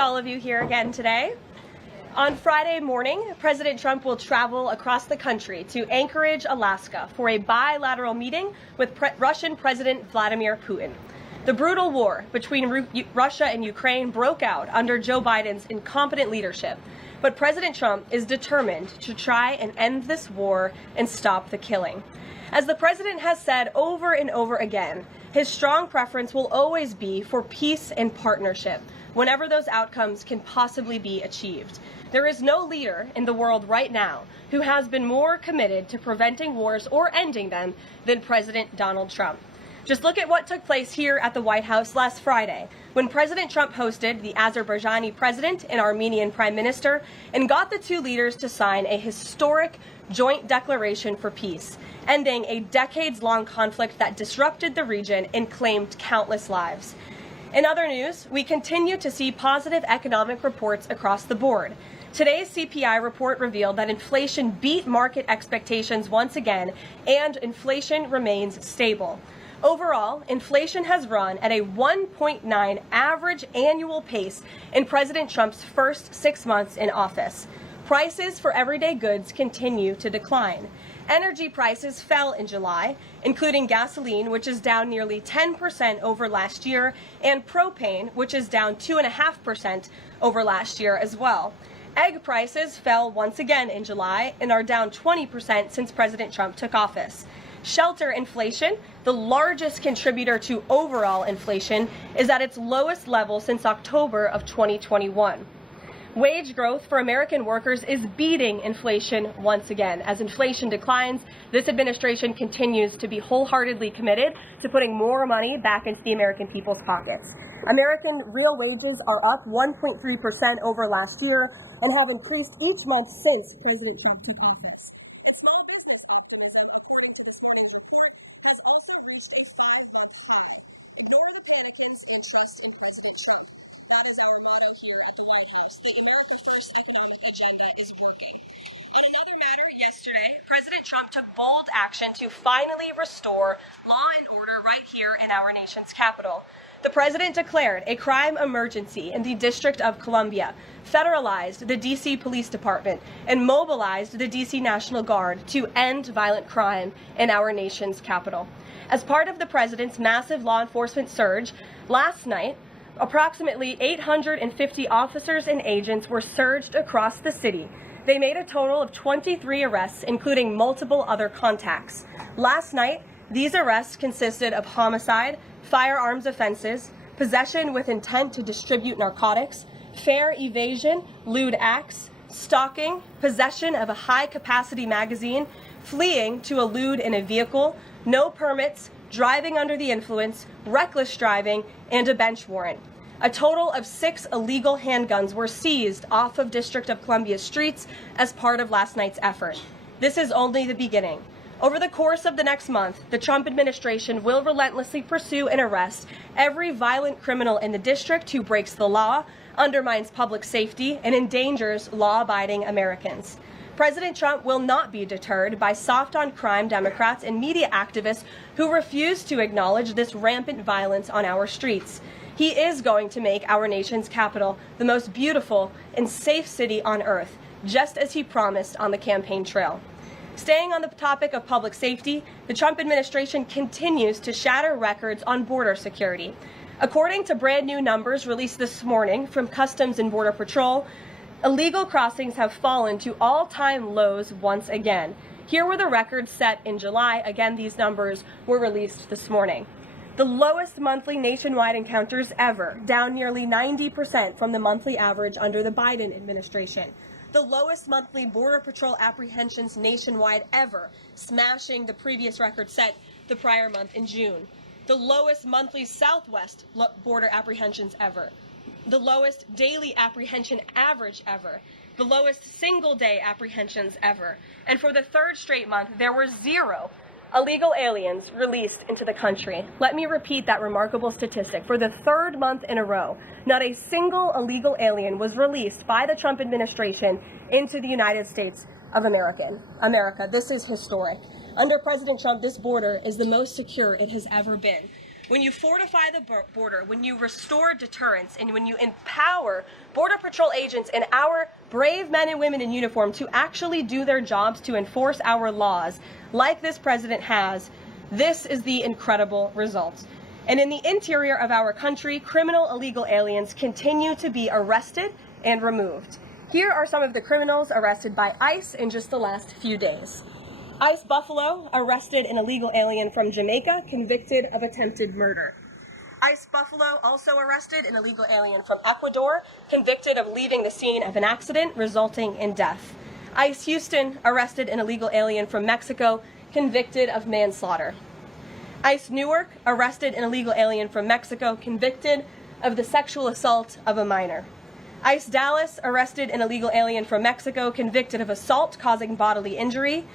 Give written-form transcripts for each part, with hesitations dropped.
all of you here again today. On Friday morning, President Trump will travel across the country to Anchorage, Alaska for a bilateral meeting with Russian President Vladimir Putin. The brutal war between Russia and Ukraine broke out under Joe Biden's incompetent leadership, but President Trump is determined to try and end this war and stop the killing. As the president has said over and over again, his strong preference will always be for peace and partnership, whenever those outcomes can possibly be achieved. There is no leader in the world right now who has been more committed to preventing wars or ending them than President Donald Trump. Just look at what took place here at the White House last Friday, when President Trump hosted the Azerbaijani president and Armenian prime minister and got the two leaders to sign a historic joint declaration for peace, ending a decades-long conflict that disrupted the region and claimed countless lives. In other news, we continue to see positive economic reports across the board. Today's CPI report revealed that inflation beat market expectations once again, and inflation remains stable. Overall, inflation has run at a 1.9 average annual pace in President Trump's first 6 months in office. Prices for everyday goods continue to decline. Energy prices fell in July, including gasoline, which is down nearly 10% over last year, and propane, which is down 2.5% over last year as well. Egg prices fell once again in July and are down 20% since President Trump took office. Shelter inflation, the largest contributor to overall inflation, is at its lowest level since October of 2021. Wage growth for American workers is beating inflation once again. As inflation declines, this administration continues to be wholeheartedly committed to putting more money back into the American people's pockets. American real wages are up 1.3% over last year and have increased each month since President Trump took office. And small business optimism, according to this morning's report, has also reached a 5-month high. Ignore the panicans and trust in President Trump. That is our motto here at the White House. The America First economic agenda is working. On another matter, yesterday, President Trump took bold action to finally restore law and order right here in our nation's capital. The president declared a crime emergency in the District of Columbia, federalized the D.C. Police Department, and mobilized the D.C. National Guard to end violent crime in our nation's capital. As part of the president's massive law enforcement surge, last night, approximately 850 officers and agents were surged across the city. They made a total of 23 arrests, including multiple other contacts. Last night, these arrests consisted of homicide, firearms offenses, possession with intent to distribute narcotics, fare evasion, lewd acts, stalking, possession of a high-capacity magazine, fleeing to elude in a vehicle, no permits, driving under the influence, reckless driving, and a bench warrant. A total of 6 illegal handguns were seized off of District of Columbia streets as part of last night's effort. This is only the beginning. Over the course of the next month, the Trump administration will relentlessly pursue and arrest every violent criminal in the district who breaks the law, undermines public safety, and endangers law-abiding Americans. President Trump will not be deterred by soft-on-crime Democrats and media activists who refuse to acknowledge this rampant violence on our streets. He is going to make our nation's capital the most beautiful and safe city on earth, just as he promised on the campaign trail. Staying on the topic of public safety, the Trump administration continues to shatter records on border security. According to brand new numbers released this morning from Customs and Border Patrol, illegal crossings have fallen to all-time lows once again. Here were the records set in July. Again, these numbers were released this morning. The lowest monthly nationwide encounters ever, down nearly 90% from the monthly average under the Biden administration. The lowest monthly Border Patrol apprehensions nationwide ever, smashing the previous record set the prior month in June. The lowest monthly Southwest border apprehensions ever. The lowest daily apprehension average ever. The lowest single-day apprehensions ever. And for the third straight month, there were 0 illegal aliens released into the country. Let me repeat that remarkable statistic. For the third month in a row, not a single illegal alien was released by the Trump administration into the United States of America. This is historic. Under President Trump, this border is the most secure it has ever been. when you fortify the border, when you restore deterrence, and when you empower Border Patrol agents and our brave men and women in uniform to actually do their jobs to enforce our laws, like this president has, this is the incredible result. And in the interior of our country, criminal illegal aliens continue to be arrested and removed. Here are some of the criminals arrested by ICE in just the last few days. ICE Buffalo arrested an illegal alien from Jamaica convicted of attempted murder. ICE Buffalo also arrested an illegal alien from Ecuador convicted of leaving the scene of an accident resulting in death. ICE Houston arrested an illegal alien from Mexico convicted of manslaughter. ICE Newark arrested an illegal alien from Mexico convicted of the sexual assault of a minor. ICE Dallas arrested an illegal alien from Mexico convicted of assault causing bodily injury.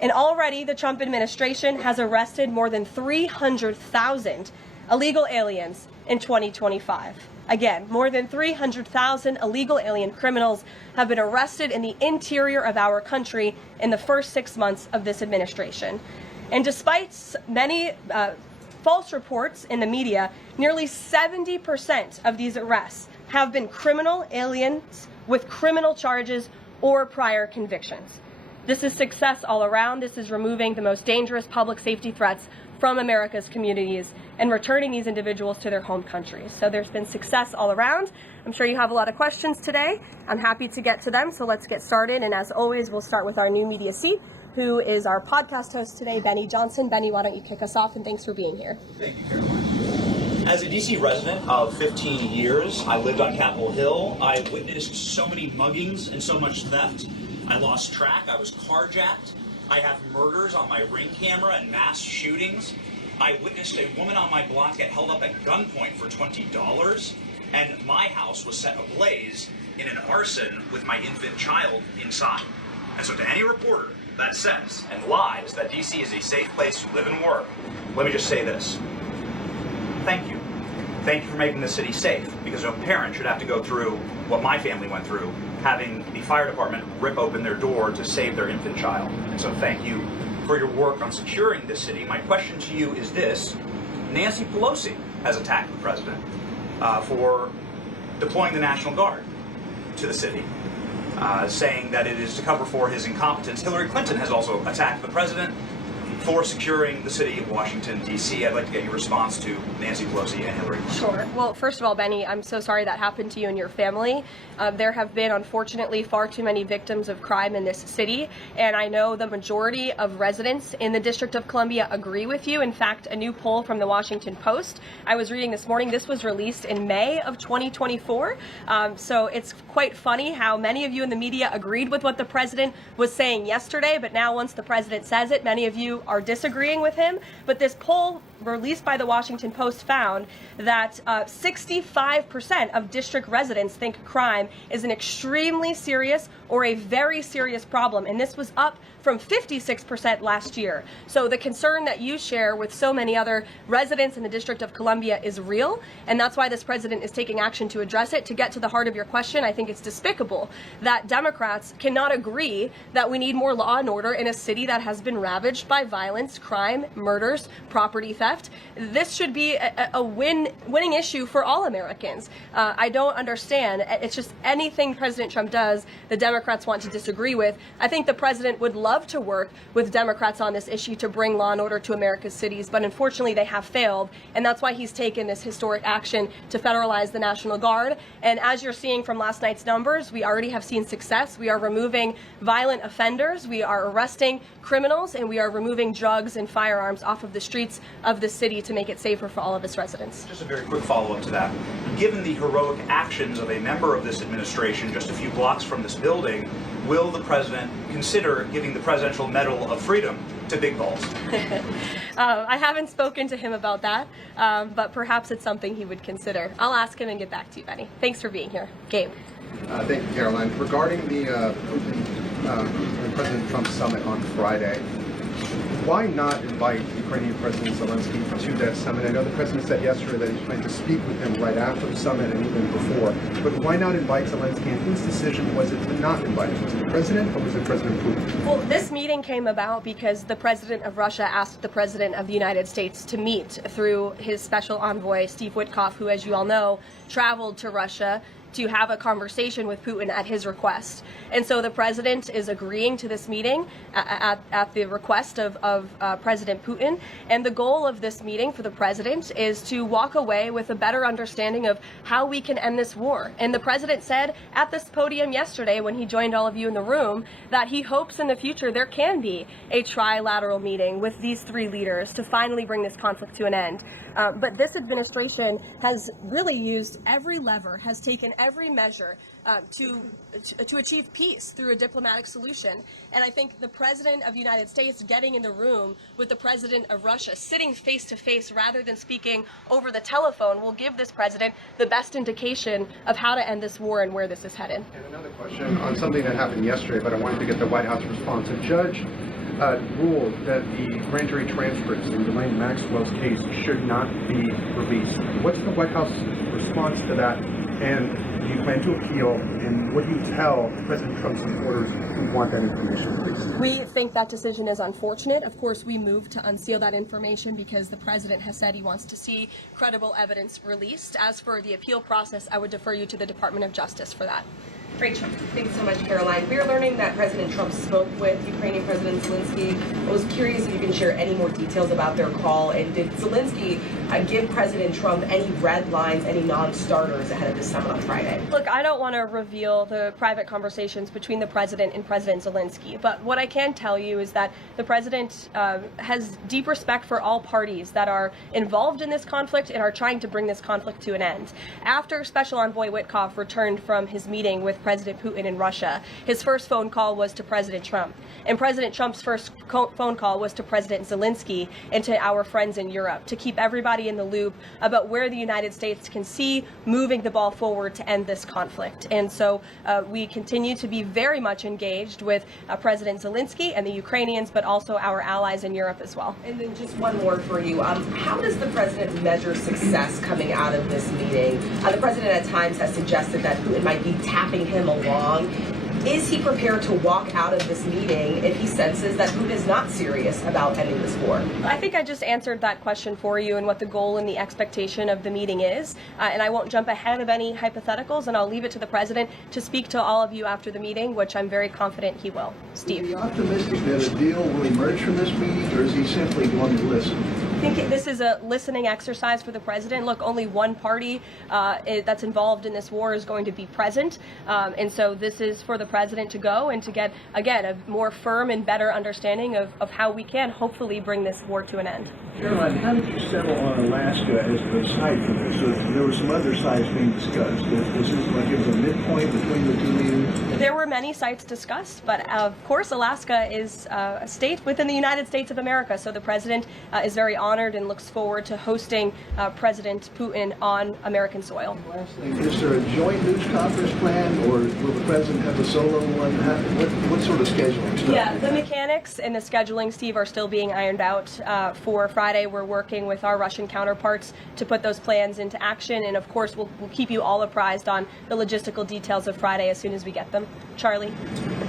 And already the Trump administration has arrested more than 300,000 illegal aliens in 2025. Again, more than 300,000 illegal alien criminals have been arrested in the interior of our country in the first 6 months of this administration. And despite many false reports in the media, nearly 70% of these arrests have been criminal aliens with criminal charges or prior convictions. This is success all around. This is removing the most dangerous public safety threats from America's communities and returning these individuals to their home countries. So there's been success all around. I'm sure you have a lot of questions today. I'm happy to get to them, so let's get started. And as always, we'll start with our new media seat, who is our podcast host today, Benny Johnson. Benny, why don't you kick us off, and thanks for being here. Thank you, Karoline. As a D.C. resident of 15 years, I lived on Capitol Hill. I witnessed so many muggings and so much theft. I lost track. I was carjacked. I have murders on my Ring camera and mass shootings. I witnessed a woman on my block get held up at gunpoint for $20, and my house was set ablaze in an arson with my infant child inside. And so to any reporter that says and lies that D.C. is a safe place to live and work, let me just say this. Thank you. Thank you for making the city safe, because no parent should have to go through what my family went through, having the fire department rip open their door to save their infant child. And so thank you for your work on securing this city. My question to you is this. Nancy Pelosi has attacked the president for deploying the National Guard to the city, saying that it is to cover for his incompetence. Hillary Clinton has also attacked the president for securing the city of Washington, D.C. I'd like to get your response to Nancy Pelosi and Hillary Clinton. Sure. Well, first of all, Benny, I'm so sorry that happened to you and your family. There have been, unfortunately, far too many victims of crime in this city, and I know the majority of residents in the District of Columbia agree with you. In fact, a new poll from the Washington Post I was reading this morning, this was released in May of 2024, so it's quite funny how many of you in the media agreed with what the president was saying yesterday, but now once the president says it, many of you are disagreeing with him. But this poll released by the Washington Post found that 65% of district residents think crime is an extremely serious or a very serious problem, and this was up from 56% last year. So the concern that you share with so many other residents in the District of Columbia is real, and that's why this president is taking action to address it. To get to the heart of your question, I think it's despicable that Democrats cannot agree that we need more law and order in a city that has been ravaged by violence, crime, murders, property theft. This should be a winning issue for all Americans. I don't understand. It's just anything President Trump does, the Democrats want to disagree with. I think the president would love to work with Democrats on this issue to bring law and order to America's cities, but unfortunately they have failed, and that's why he's taken this historic action to federalize the National Guard. And as you're seeing from last night's numbers, we already have seen success. We are removing violent offenders, we are arresting criminals, and we are removing drugs and firearms off of the streets of the city to make it safer for all of its residents. Just a very quick follow-up to that. Given the heroic actions of a member of this administration just a few blocks from this building, will the president consider giving the Presidential Medal of Freedom to Big Balls? I haven't spoken to him about that, but perhaps it's something he would consider. I'll ask him and get back to you, Benny. Thanks for being here. Gabe. Thank you, Caroline. Regarding the President Trump summit on Friday, Why not invite Ukrainian President Zelensky to that summit? I know the president said yesterday that he planned to speak with him right after the summit and even before. But why not invite Zelensky? And whose decision was it to not invite him? Was it the president or was it President Putin? Well, this meeting came about because the president of Russia asked the president of the United States to meet through his special envoy, Steve Witkoff, who, as you all know, traveled to Russia to have a conversation with Putin at his request. And so the president is agreeing to this meeting at the request of President Putin. And the goal of this meeting for the president is to walk away with a better understanding of how we can end this war. And the president said at this podium yesterday when he joined all of you in the room that he hopes in the future there can be a trilateral meeting with these three leaders to finally bring this conflict to an end. But this administration has really used every lever, has taken every measure to achieve peace through a diplomatic solution. And I think the president of the United States getting in the room with the president of Russia, sitting face to face rather than speaking over the telephone, will give this president the best indication of how to end this war and where this is headed. And another question on something that happened yesterday, but I wanted to get the White House response. A judge ruled that the grand jury transcripts in Ghislaine Maxwell's case should not be released. What's the White House response to that? And do you plan to appeal? And what do you tell President Trump's supporters who want that information released? We think that decision is unfortunate. Of course, we moved to unseal that information because the president has said he wants to see credible evidence released. As for the appeal process, I would defer you to the Department of Justice for that. Great. Thanks so much, Karoline. We're learning that President Trump spoke with Ukrainian President Zelensky. I was curious if you can share any more details about their call, and did Zelensky give President Trump any red lines, any non-starters ahead of the summit on Friday? Look, I don't want to reveal the private conversations between the president and President Zelensky, but what I can tell you is that the president has deep respect for all parties that are involved in this conflict and are trying to bring this conflict to an end. After Special Envoy Witkoff returned from his meeting with President Putin in Russia, his first phone call was to President Trump. And President Trump's first phone call was to President Zelensky and to our friends in Europe to keep everybody in the loop about where the United States can see moving the ball forward to end this conflict. And so we continue to be very much engaged with President Zelensky and the Ukrainians, but also our allies in Europe as well. And then just one more for you. How does the president measure success coming out of this meeting? The president at times has suggested that Putin might be tapping him along. Is he prepared to walk out of this meeting if he senses that Putin is not serious about ending this war? I think I just answered that question for you and what the goal and the expectation of the meeting is. And I won't jump ahead of any hypotheticals, and I'll leave it to the president to speak to all of you after the meeting, which I'm very confident he will. Steve. Are you optimistic that a deal will emerge from this meeting, or is he simply going to listen? I think this is a listening exercise for the president. Look, only one party that's involved in this war is going to be present. And so this is for the president to go and to get, again, a more firm and better understanding of how we can hopefully bring this war to an end. Karoline, how did you settle on Alaska as the site for this? So there were some other sites being discussed. Is this like it was a midpoint between the two leaders? There were many sites discussed, but of course Alaska is a state within the United States of America. So the president is very honored and looks forward to hosting President Putin on American soil. Last thing, is there a joint news conference plan, or will the president have a solo one? What sort of scheduling stuff? Yeah, the mechanics and the scheduling, Steve, are still being ironed out for Friday. We're working with our Russian counterparts to put those plans into action, and of course we'll keep you all apprised on the logistical details of Friday as soon as we get them. Charlie?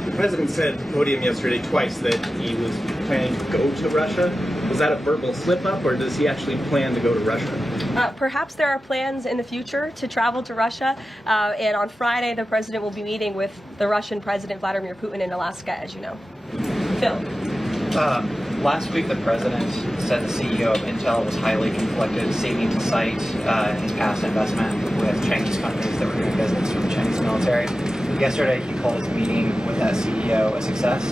The president said at the podium yesterday twice that he was planning to go to Russia. Was that a verbal slip-up, or does he actually plan to go to Russia? Perhaps there are plans in the future to travel to Russia, and on Friday the president will be meeting with the Russian President Vladimir Putin in Alaska, as you know. Phil? Last week, the president said the CEO of Intel was highly conflicted, seeking to cite his past investment with Chinese companies that were doing business with the Chinese military. Yesterday, he called his meeting with that CEO a success.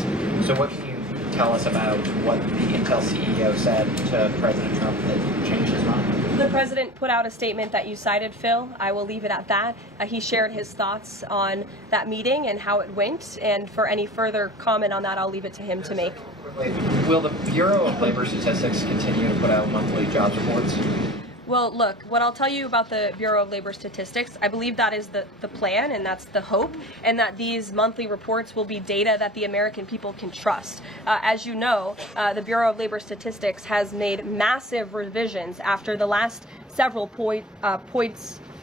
So what can you tell us about what the Intel CEO said to President Trump that changed his mind? The president put out a statement that you cited, Phil. I will leave it at that. He shared his thoughts on that meeting and how it went, and for any further comment on that, I'll leave it to him to make. Will the Bureau of Labor Statistics continue to put out monthly jobs reports? Well, look, what I'll tell you about the Bureau of Labor Statistics, I believe that is the plan and that's the hope, and that these monthly reports will be data that the American people can trust. As you know, the Bureau of Labor Statistics has made massive revisions after the last several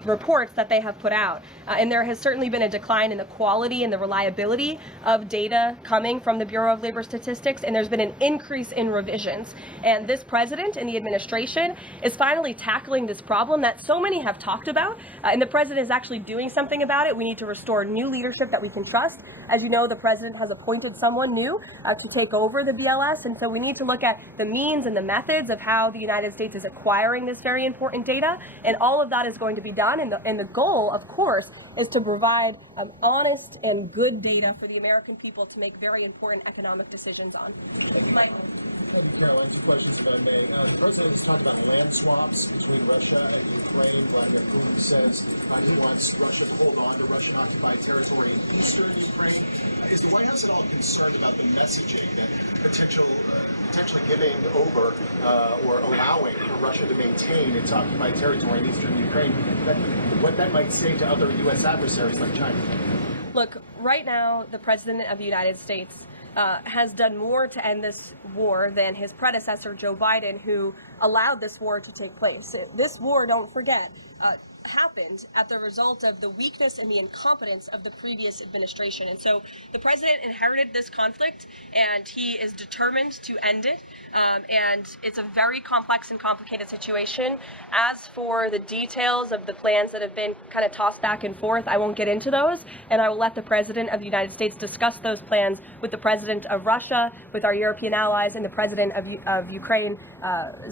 reports that they have put out. And there has certainly been a decline in the quality and the reliability of data coming from the Bureau of Labor Statistics, and there's been an increase in revisions. And this president and the administration is finally tackling this problem that so many have talked about, and the president is actually doing something about it. We need to restore new leadership that we can trust. As you know, the president has appointed someone new to take over the BLS, and so we need to look at the means and the methods of how the United States is acquiring this very important data, and all of that is going to be done, and the goal, of course, is to provide honest and good data for the American people to make very important economic decisions on. Mike. Thank you, Karoline. Two questions, if I may. The president has talked about land swaps between Russia and Ukraine. Vladimir Putin says he wants Russia to hold on to Russian-occupied territory in eastern Ukraine. Is the White House at all concerned about the messaging that potentially giving over or allowing for Russia to maintain its occupied territory in eastern Ukraine, what that might say to other U.S. adversaries like China? Look, right now, the President of the United States has done more to end this war than his predecessor, Joe Biden, who allowed this war to take place. This war, don't forget, happened at the result of the weakness and the incompetence of the previous administration. And so the president inherited this conflict, and he is determined to end it. And it's a very complex and complicated situation. As for the details of the plans that have been kind of tossed back and forth, I won't get into those, and I will let the president of the United States discuss those plans with the president of Russia, with our European allies, and the president of Ukraine,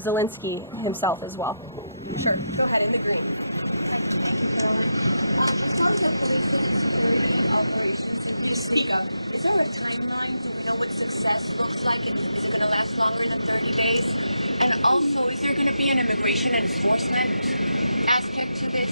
Zelensky himself as well. Sure, go ahead, in the green. Speak up. Is there a timeline? Do we know what success looks like? Is it going to last longer than 30 days? And also, is there going to be an immigration enforcement aspect to this?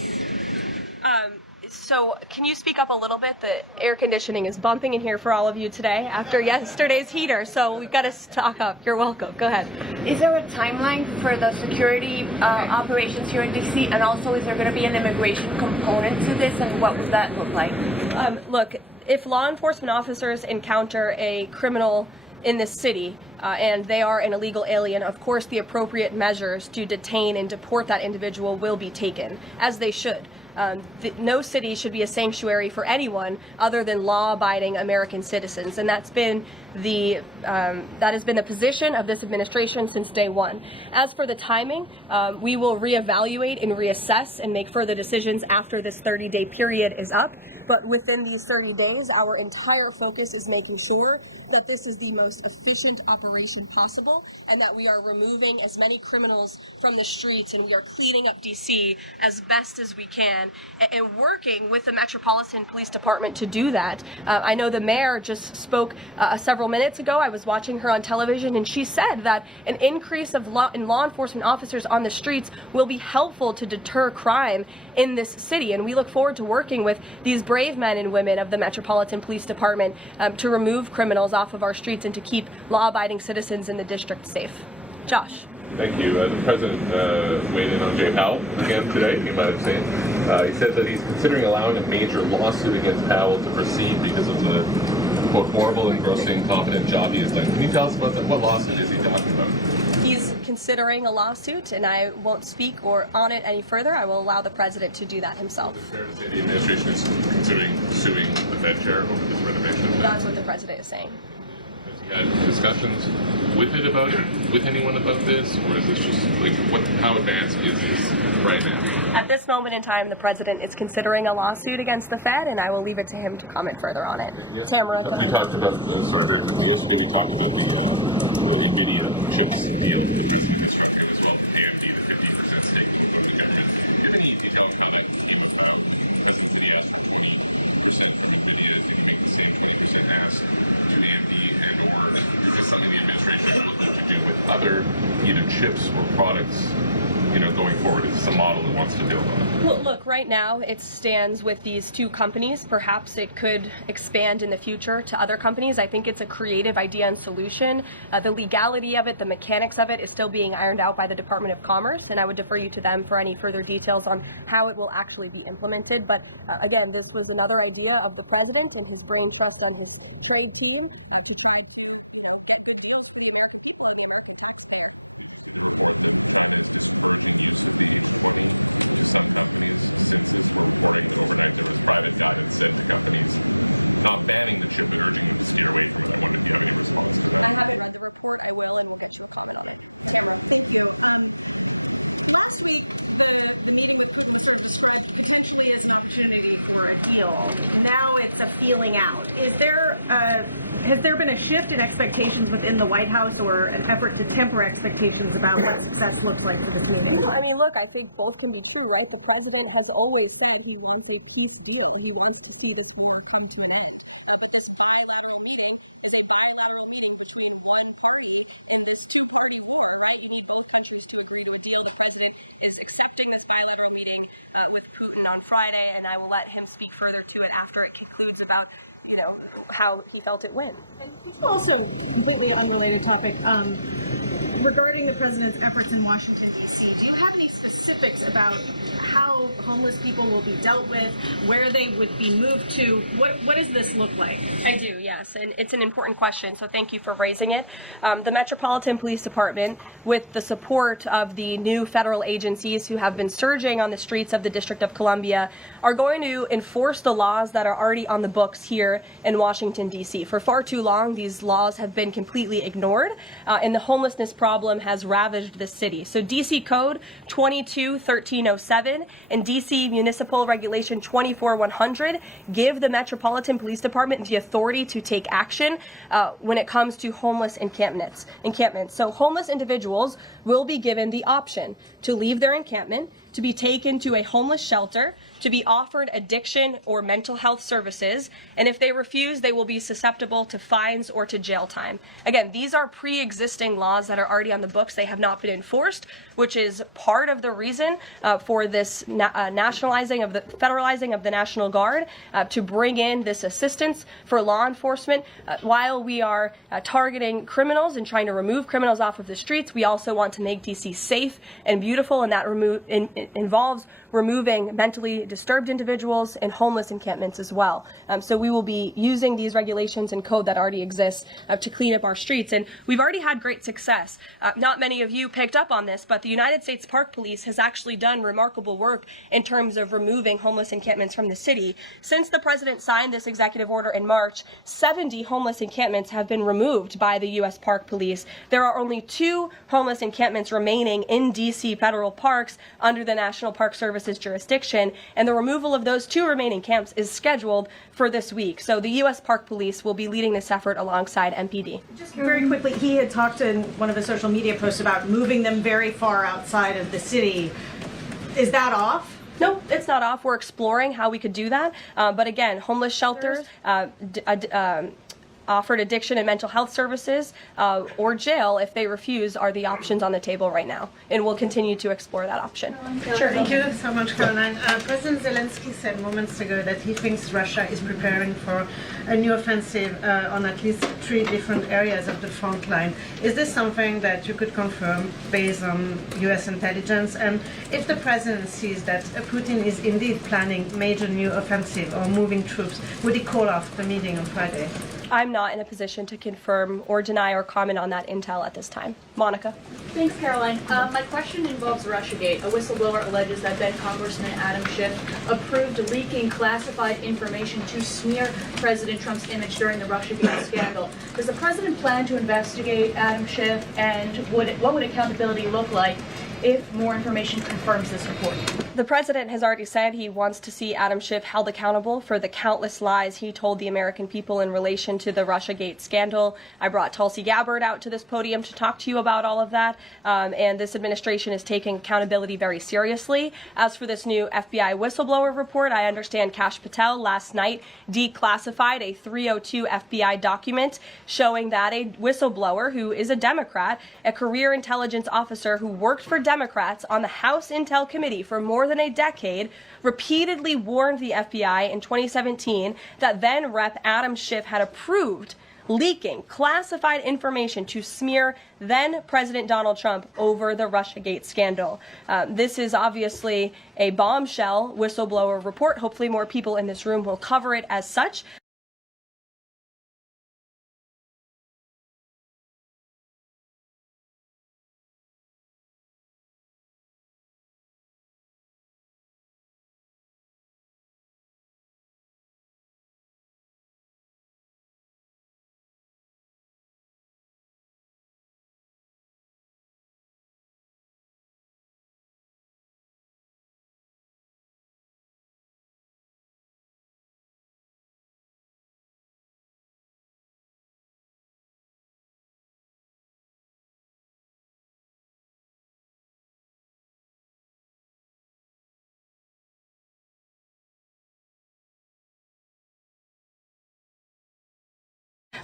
So can you speak up a little bit? The air conditioning is bumping in here for all of you today after yesterday's heater, so we've got to stock up. You're welcome. Go ahead. Is there a timeline for the security operations here in D.C.? And also, is there going to be an immigration component to this, and what would that look like? Look, if law enforcement officers encounter a criminal in this city and they are an illegal alien, of course the appropriate measures to detain and deport that individual will be taken, as they should. No city should be a sanctuary for anyone other than law-abiding American citizens, and that has been the position of this administration since day one. As for the timing, we will reevaluate and reassess and make further decisions after this 30-day period is up. But within these 30 days, our entire focus is making sure that this is the most efficient operation possible, and that we are removing as many criminals from the streets, and we are cleaning up D.C. as best as we can, and working with the Metropolitan Police Department to do that. I know the mayor just spoke several minutes ago. I was watching her on television, and she said that an increase in law enforcement officers on the streets will be helpful to deter crime in this city, and we look forward to working with these brave men and women of the Metropolitan Police Department to remove criminals off of our streets and to keep law-abiding citizens in the district safe. Josh. Thank you. The president weighed in on Jay Powell again today, you might have seen. He said that he's considering allowing a major lawsuit against Powell to proceed because of the, quote, horrible and grossly incompetent job he has done. Can you tell us about that? What lawsuit is he talking about? He's considering a lawsuit, and I won't speak on it any further. I will allow the president to do that himself. Is it fair to say the administration is considering suing the Fed chair over this renovation? That's what the president is saying. Has he had discussions with anyone about this, or is this just like how advanced is this right now? At this moment in time, the president is considering a lawsuit against the Fed, and I will leave it to him to comment further on it. Yes. Tamara, we talked about yesterday. We talked about the NVIDIA chips deal with the president has structured as well with AMD, the 15% stake. Do you have any details about that deal lessons in the US for 20% from NVIDIA? I think it makes the same 20% ask to AMD, and or is this something the administration is looking to do with other either chips or products going forward? Is this a model that wants to build on? Well, look, right now it stands with these two companies. Perhaps it could expand in the future to other companies. I think it's a creative idea and solution. The legality of it, the mechanics of it is still being ironed out by the Department of Commerce, and I would defer you to them for any further details on how it will actually be implemented. But again, this was another idea of the president and his brain trust and his trade team to try to get good deals for the American people and the American taxpayer. Last week, the meeting with President Trump described potentially as an opportunity for a deal. Now it's a feeling out. Has there been a shift in expectations within the White House or an effort to temper expectations about what success looks like for this meeting? I mean, look, I think both can be true, right? The president has always said he wants a peace deal. He wants to see this war come to an end. But this bilateral meeting is a bilateral meeting between one party and this two-party war, right? And both countries to agree to a deal. The president is accepting this bilateral meeting with Putin on Friday, and I will let him speak further to it after it concludes about how he felt it went. Also, completely unrelated topic, regarding the president's efforts in Washington, D.C., do you have any specifics about how homeless people will be dealt with, where they would be moved to? What does this look like? I do, yes, and it's an important question, so thank you for raising it. The Metropolitan Police Department, with the support of the new federal agencies who have been surging on the streets of the District of Columbia, are going to enforce the laws that are already on the books here in Washington, D.C. For far too long, these laws have been completely ignored, and the homelessness problem has ravaged the city. So D.C. Code 22-1307 and D.C. Municipal Regulation 24-100 give the Metropolitan Police Department the authority to take action when it comes to homeless encampments. So homeless individuals will be given the option to leave their encampment, to be taken to a homeless shelter, to be offered addiction or mental health services, and if they refuse, they will be susceptible to fines or to jail time. Again, these are pre-existing laws that are already on the books. They have not been enforced, which is part of the reason for this federalizing of the National Guard to bring in this assistance for law enforcement. While we are targeting criminals and trying to remove criminals off of the streets, we also want to make DC safe and beautiful, and that involves removing mentally disturbed individuals and homeless encampments as well. So we will be using these regulations and code that already exists to clean up our streets. And we've already had great success. Not many of you picked up on this, but the United States Park Police has actually done remarkable work in terms of removing homeless encampments from the city. Since the president signed this executive order in March, 70 homeless encampments have been removed by the U.S. Park Police. There are only 2 homeless encampments remaining in D.C. federal parks under the National Park Service's jurisdiction, and the removal of those 2 remaining camps is scheduled for this week. So the U.S. Park Police will be leading this effort alongside MPD. Just very quickly, he had talked in one of his social media posts about moving them very far outside of the city. Is that off? No, it's not off. We're exploring how we could do that. But again, homeless shelters, offered addiction and mental health services, or jail if they refuse are the options on the table right now. And we'll continue to explore that option. Sure. Thank you so much, Karoline. President Zelensky said moments ago that he thinks Russia is preparing for a new offensive on at least 3 different areas of the front line. Is this something that you could confirm based on U.S. intelligence? And if the president sees that Putin is indeed planning major new offensive or moving troops, would he call off the meeting on Friday? I'm not in a position to confirm or deny or comment on that intel at this time. Monica. Thanks, Caroline. My question involves Russiagate. A whistleblower alleges that then Congressman Adam Schiff approved leaking classified information to smear President Trump's image during the Russiagate scandal. Does the president plan to investigate Adam Schiff, and what would accountability look like if more information confirms this report? The president has already said he wants to see Adam Schiff held accountable for the countless lies he told the American people in relation to the Russiagate scandal. I brought Tulsi Gabbard out to this podium to talk to you about all of that, and this administration is taking accountability very seriously. As for this new FBI whistleblower report, I understand Kash Patel last night declassified a 302 FBI document showing that a whistleblower who is a Democrat, a career intelligence officer who worked for Democrats on the House Intel Committee for more than a decade, repeatedly warned the FBI in 2017 that then Rep. Adam Schiff had approved leaking classified information to smear then President Donald Trump over the Russiagate scandal. This is obviously a bombshell whistleblower report. Hopefully more people in this room will cover it as such.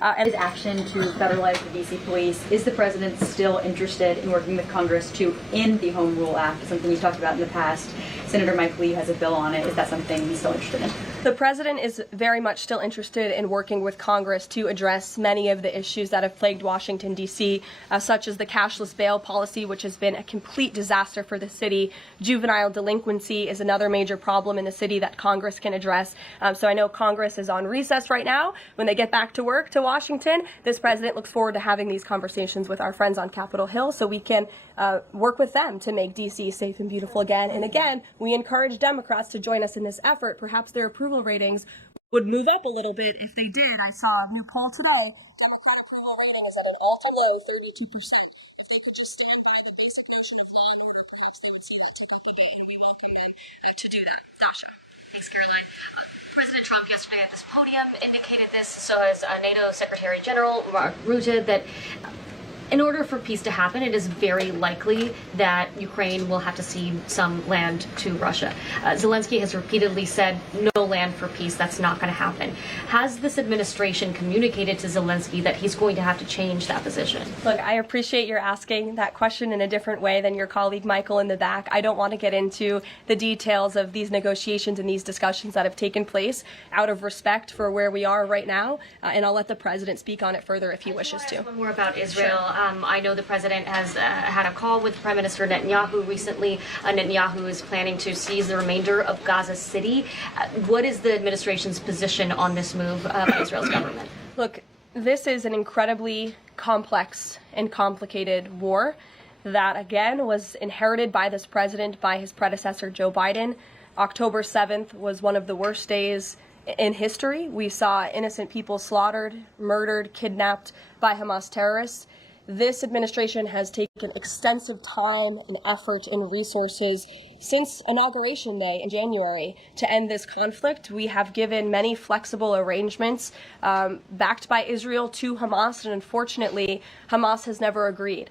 And his action to federalize the D.C. police, is the president still interested in working with Congress to end the Home Rule Act, something he's talked about in the past? Senator Mike Lee has a bill on it. Is that something he's still interested in? The president is very much still interested in working with Congress to address many of the issues that have plagued Washington, D.C., such as the cashless bail policy, which has been a complete disaster for the city. Juvenile delinquency is another major problem in the city that Congress can address. So I know Congress is on recess right now. When they get back to work to Washington, this president looks forward to having these conversations with our friends on Capitol Hill so we can work with them to make D.C. safe and beautiful again. And again, we encourage Democrats to join us in this effort. Perhaps their approval ratings would move up a little bit if they did. I saw a new poll today. Democrat approval rating is at an all-time low 32%. If they could just stop doing the basic notion of law, perhaps they would see what to talk about, and we welcome them to do that. Dasha. Thanks, Caroline. President Trump yesterday at this podium indicated this, so as NATO Secretary General Mark Rutte, that in order for peace to happen, it is very likely that Ukraine will have to cede some land to Russia. Zelensky has repeatedly said no land for peace. That's not going to happen. Has this administration communicated to Zelensky that he's going to have to change that position? Look, I appreciate your asking that question in a different way than your colleague Michael in the back. I don't want to get into the details of these negotiations and these discussions that have taken place out of respect for where we are right now, and I'll let the president speak on it further if he wishes to. One more about Israel. Sure. I know the president has had a call with Prime Minister Netanyahu recently. Netanyahu is planning to seize the remainder of Gaza City. What is the administration's position on this move by Israel's government? Look, this is an incredibly complex and complicated war that, again, was inherited by this president, by his predecessor, Joe Biden. October 7th was one of the worst days in history. We saw innocent people slaughtered, murdered, kidnapped by Hamas terrorists. This administration has taken extensive time and effort and resources since Inauguration Day in January to end this conflict. We have given many flexible arrangements backed by Israel to Hamas, and unfortunately, Hamas has never agreed.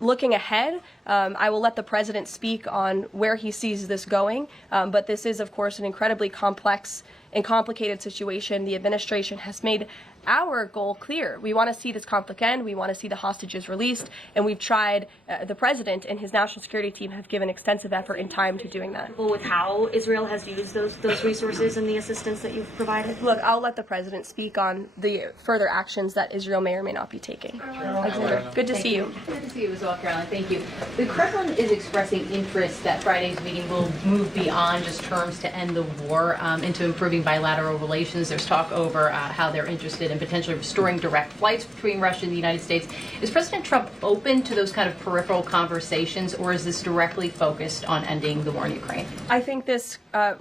Looking ahead, I will let the president speak on where he sees this going, but this is, of course, an incredibly complex and complicated situation. The administration has made our goal clear. We want to see this conflict end. We want to see the hostages released, and we've tried. The president and his national security team have given extensive effort and time to doing that. With how Israel has used those resources and the assistance that you've provided? Look, I'll let the president speak on the further actions that Israel may or may not be taking. Alexander, good to see you. Good to see you as well, Caroline. Thank you. The Kremlin is expressing interest that Friday's meeting will move beyond just terms to end the war into improving resuming bilateral relations. There's talk over how they're interested in potentially restoring direct flights between Russia and the United States. Is President Trump open to those kind of peripheral conversations, or is this directly focused on ending the war in Ukraine? I think this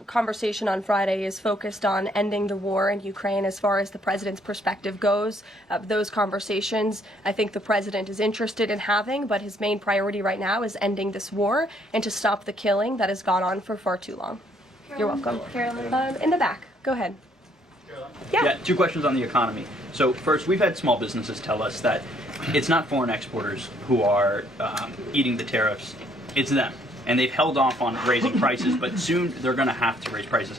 conversation on Friday is focused on ending the war in Ukraine as far as the president's perspective goes. Those conversations, I think the president is interested in having, but his main priority right now is ending this war and to stop the killing that has gone on for far too long. You're welcome. In the back. Go ahead. Yeah, two questions on the economy. So first, we've had small businesses tell us that it's not foreign exporters who are eating the tariffs, it's them. And they've held off on raising prices, but soon they're going to have to raise prices.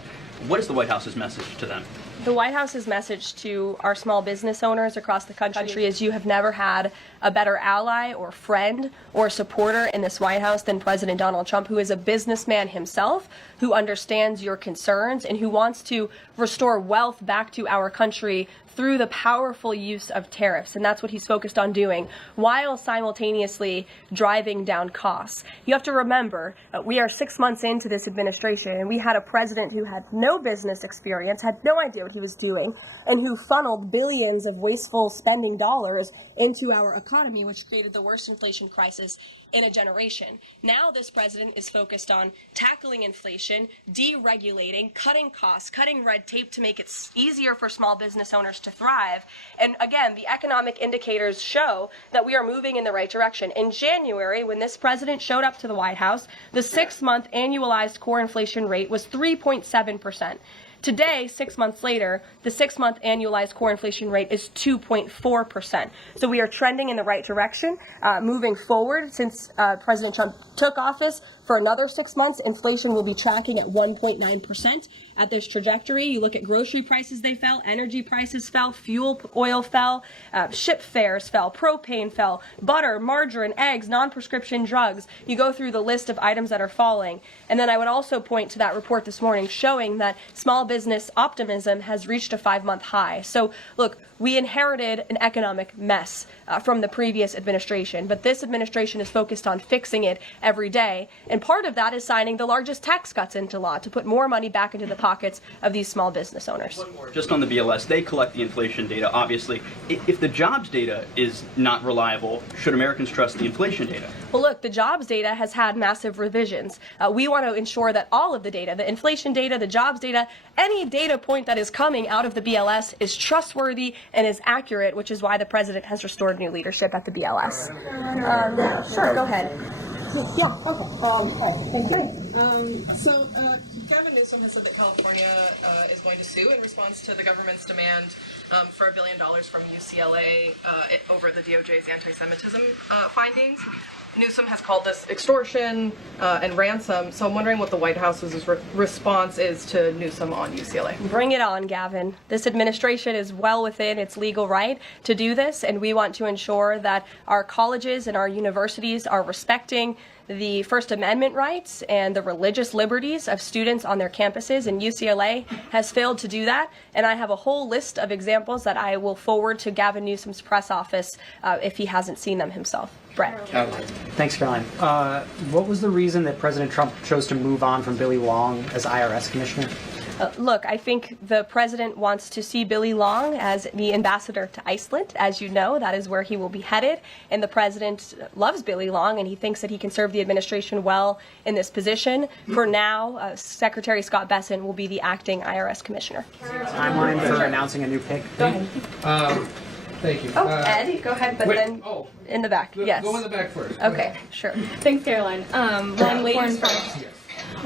What is the White House's message to them? The White House's message to our small business owners across the country is you have never had a better ally or friend or supporter in this White House than President Donald Trump, who is a businessman himself, who understands your concerns and who wants to restore wealth back to our country through the powerful use of tariffs. And that's what he's focused on doing, while simultaneously driving down costs. You have to remember, we are 6 months into this administration, and we had a president who had no business experience, had no idea what he was doing, and who funneled billions of wasteful spending dollars into our economy, which created the worst inflation crisis in a generation. Now this president is focused on tackling inflation, deregulating, cutting costs, cutting red tape to make it easier for small business owners to thrive. And again, the economic indicators show that we are moving in the right direction. In January, when this president showed up to the White House, the 6-month annualized core inflation rate was 3.7%. Today, 6 months later, the 6-month annualized core inflation rate is 2.4%. So we are trending in the right direction. Moving forward, since President Trump took office, for another 6 months, inflation will be tracking at 1.9%. At this trajectory, you look at grocery prices, they fell, energy prices fell, fuel oil fell, ship fares fell, propane fell, butter, margarine, eggs, non-prescription drugs. You go through the list of items that are falling. And then I would also point to that report this morning showing that small business optimism has reached a 5-month high. So look, we inherited an economic mess from the previous administration, but this administration is focused on fixing it every day. And part of that is signing the largest tax cuts into law to put more money back into the pockets of these small business owners. Just on the BLS, they collect the inflation data, obviously. If the jobs data is not reliable, should Americans trust the inflation data? Well, look, the jobs data has had massive revisions. We want to ensure that all of the data, the inflation data, the jobs data, any data point that is coming out of the BLS is trustworthy and is accurate, which is why the president has restored new leadership at the BLS. Sure, go ahead. Yeah, okay. Hi, thank you. So, Gavin Newsom has said that California is going to sue in response to the government's demand for $1 billion from UCLA over the DOJ's anti-Semitism findings. Newsom has called this extortion and ransom, so I'm wondering what the White House's response is to Newsom on UCLA. Bring it on, Gavin. This administration is well within its legal right to do this, and we want to ensure that our colleges and our universities are respecting the First Amendment rights and the religious liberties of students on their campuses, and UCLA has failed to do that. And I have a whole list of examples that I will forward to Gavin Newsom's press office if he hasn't seen them himself. Brett. Thanks, Caroline. What was the reason that President Trump chose to move on from Billy Long as IRS commissioner? Look, I think the president wants to see Billy Long as the ambassador to Iceland. As you know, that is where he will be headed. And the president loves Billy Long, and he thinks that he can serve the administration well in this position. For now, Secretary Scott Bessent will be the acting IRS commissioner. Timeline for announcing a new pick? Go ahead. Thank you. Oh, Ed, go ahead, but then in the back. Yes. Go in the back first. Okay, sure. Thanks, Caroline.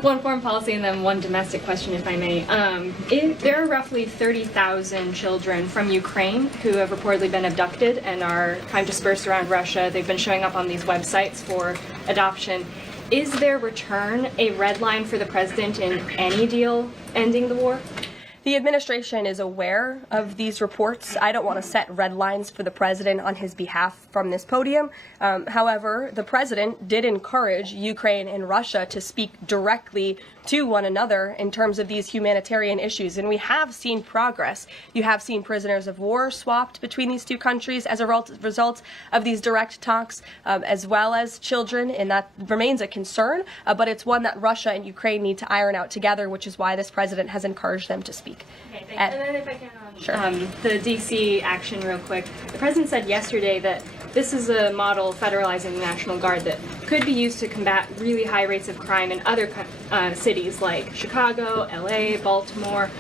One foreign policy and then one domestic question, if I may. There are roughly 30,000 children from Ukraine who have reportedly been abducted and are kind of dispersed around Russia. They've been showing up on these websites for adoption. Is their return a red line for the president in any deal ending the war? The administration is aware of these reports. I don't want to set red lines for the president on his behalf from this podium. However, the president did encourage Ukraine and Russia to speak directly to one another in terms of these humanitarian issues. And we have seen progress. You have seen prisoners of war swapped between these two countries as a result of these direct talks, as well as children, and that remains a concern, but it's one that Russia and Ukraine need to iron out together, which is why this president has encouraged them to speak. Okay, thanks. And then if I can, sure. The D.C. action real quick. The president said yesterday that this is a model federalizing the National Guard that could be used to combat really high rates of crime in other cities like Chicago, LA, Baltimore.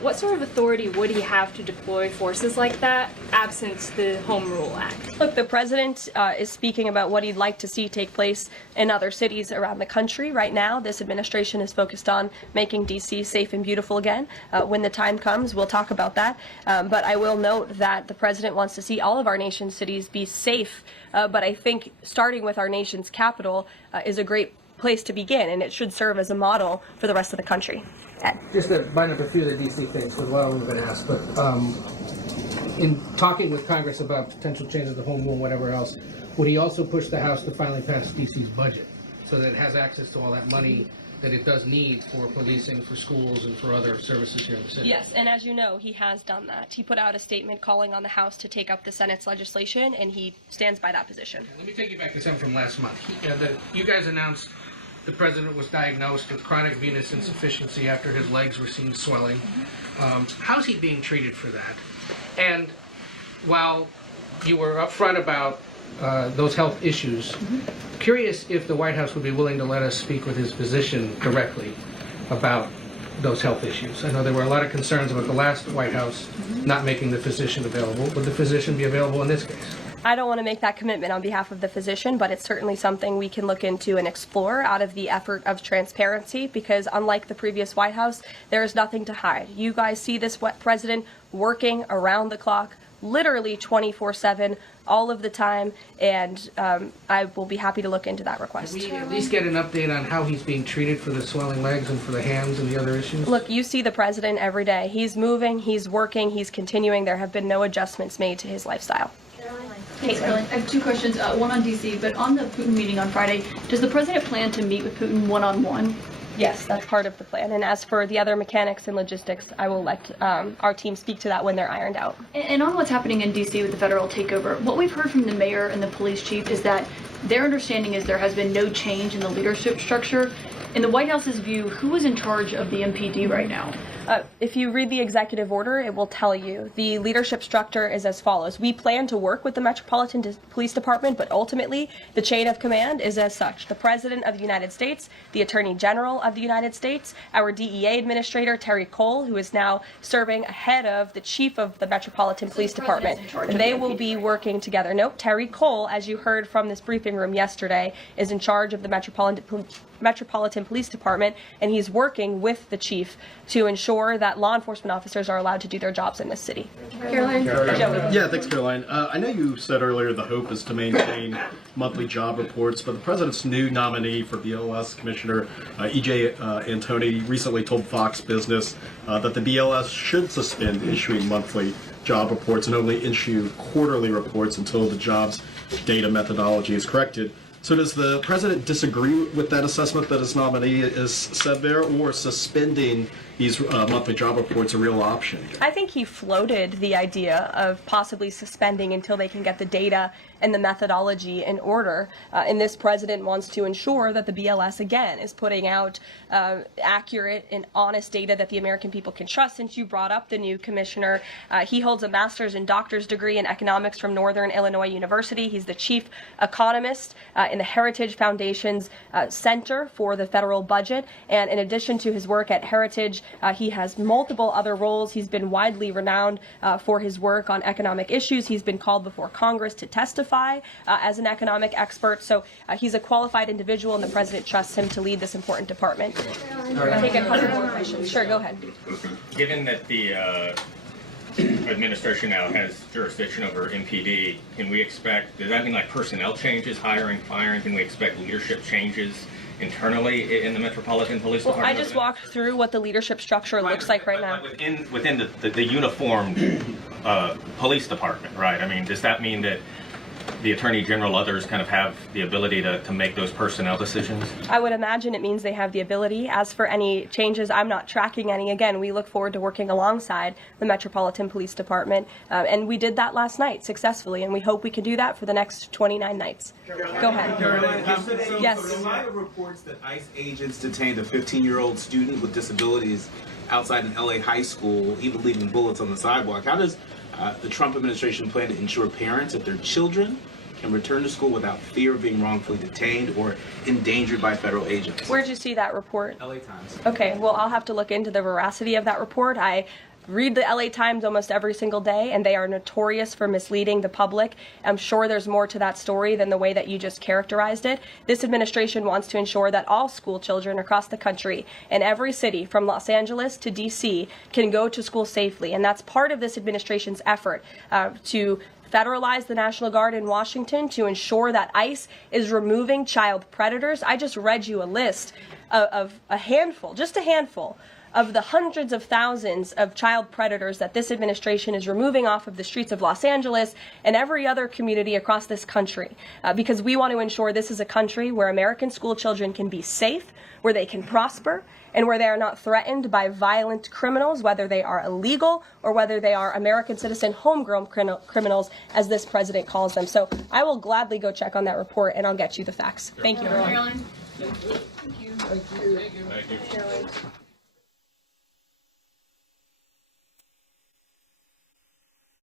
What sort of authority would he have to deploy forces like that, absent the Home Rule Act? Look, the president is speaking about what he'd like to see take place in other cities around the country. Right now, this administration is focused on making D.C. safe and beautiful again. When the time comes, we'll talk about that. But I will note that the president wants to see all of our nation's cities be safe. But I think starting with our nation's capital is a great place to begin, and it should serve as a model for the rest of the country. Ed. Just to bind up a few of the D.C. things with what have been asked, but in talking with Congress about potential changes to home rule and whatever else, would he also push the House to finally pass D.C.'s budget so that it has access to all that money that it does need for policing, for schools, and for other services here in the city? Yes, and as you know, he has done that. He put out a statement calling on the House to take up the Senate's legislation, and he stands by that position. Let me take you back to something from last month. You guys announced the president was diagnosed with chronic venous insufficiency after his legs were seen swelling. How's he being treated for that? And while you were upfront about those health issues, curious if the White House would be willing to let us speak with his physician directly about those health issues. I know there were a lot of concerns about the last White House not making the physician available. Would the physician be available in this case? I don't want to make that commitment on behalf of the physician, but it's certainly something we can look into and explore out of the effort of transparency, because unlike the previous White House, there is nothing to hide. You guys see this president working around the clock, literally 24/7, all of the time, and I will be happy to look into that request. Can we at least get an update on how he's being treated for the swelling legs and for the hands and the other issues? Look, you see the president every day. He's moving, he's working, he's continuing. There have been no adjustments made to his lifestyle. Thanks, Karoline. I have two questions, one on D.C., but on the Putin meeting on Friday, does the president plan to meet with Putin one-on-one? Yes, that's part of the plan. And as for the other mechanics and logistics, I will let our team speak to that when they're ironed out. And on what's happening in D.C. with the federal takeover, what we've heard from the mayor and the police chief is that their understanding is there has been no change in the leadership structure. In the White House's view, who is in charge of the MPD right now? If you read the executive order, it will tell you the leadership structure is as follows. We plan to work with the Metropolitan Police Department, but ultimately the chain of command is as such. The President of the United States, the Attorney General of the United States, our DEA Administrator, Terry Cole, who is now serving ahead of the Chief of the Metropolitan Police Department. They will be working together. Nope, Terry Cole, as you heard from this briefing room yesterday, is in charge of the Metropolitan Police Department, and he's working with the chief to ensure that law enforcement officers are allowed to do their jobs in this city. Karoline? Yeah, thanks, Karoline. I know you said earlier the hope is to maintain monthly job reports, but the president's new nominee for BLS Commissioner E.J. Antoni recently told Fox Business that the BLS should suspend issuing monthly job reports and only issue quarterly reports until the jobs data methodology is corrected. So does the president disagree with that assessment that his nominee is said there, or suspending these monthly job reports a real option? I think he floated the idea of possibly suspending until they can get the data and the methodology in order. And this president wants to ensure that the BLS, again, is putting out accurate and honest data that the American people can trust. Since you brought up the new commissioner, he holds a master's and doctor's degree in economics from Northern Illinois University. He's the chief economist in the Heritage Foundation's Center for the Federal Budget. And in addition to his work at Heritage, he has multiple other roles. He's been widely renowned for his work on economic issues. He's been called before Congress to testify as an economic expert. So he's a qualified individual, and the president trusts him to lead this important department. Take a couple more questions. Sure, go ahead. Given that the administration now has jurisdiction over MPD, can we expect, does that mean like personnel changes, hiring, firing? Can we expect leadership changes internally in the Metropolitan Police Well, Department? I just walked through what the leadership structure looks like right now. Within the uniformed police department, right? I mean, does that mean that the Attorney General, others kind of have the ability to make those personnel decisions? I would imagine it means they have the ability. As for any changes, I'm not tracking any. Again, we look forward to working alongside the Metropolitan Police Department, and we did that last night successfully, and we hope we can do that for the next 29 nights. Go ahead. Karoline, Yes. So in light of reports that ICE agents detained a 15-year-old student with disabilities outside an LA high school, even leaving bullets on the sidewalk, how does the Trump administration plan to ensure parents that their children can return to school without fear of being wrongfully detained or endangered by federal agents? Where'd you see that report? LA Times. Okay, well, I'll have to look into the veracity of that report. I read the LA Times almost every single day, and they are notorious for misleading the public. I'm sure there's more to that story than the way that you just characterized it. This administration wants to ensure that all school children across the country in every city, from Los Angeles to DC, can go to school safely. And that's part of this administration's effort to federalize the National Guard in Washington, to ensure that ICE is removing child predators. I just read you a list of a handful, just a handful, of the hundreds of thousands of child predators that this administration is removing off of the streets of Los Angeles and every other community across this country, because we want to ensure this is a country where American school children can be safe, where they can prosper, and where they are not threatened by violent criminals, whether they are illegal or whether they are American citizen homegrown criminals, as this president calls them. So I will gladly go check on that report, and I'll get you the facts. Thank you, everyone. Thank you. Thank you. Thank you.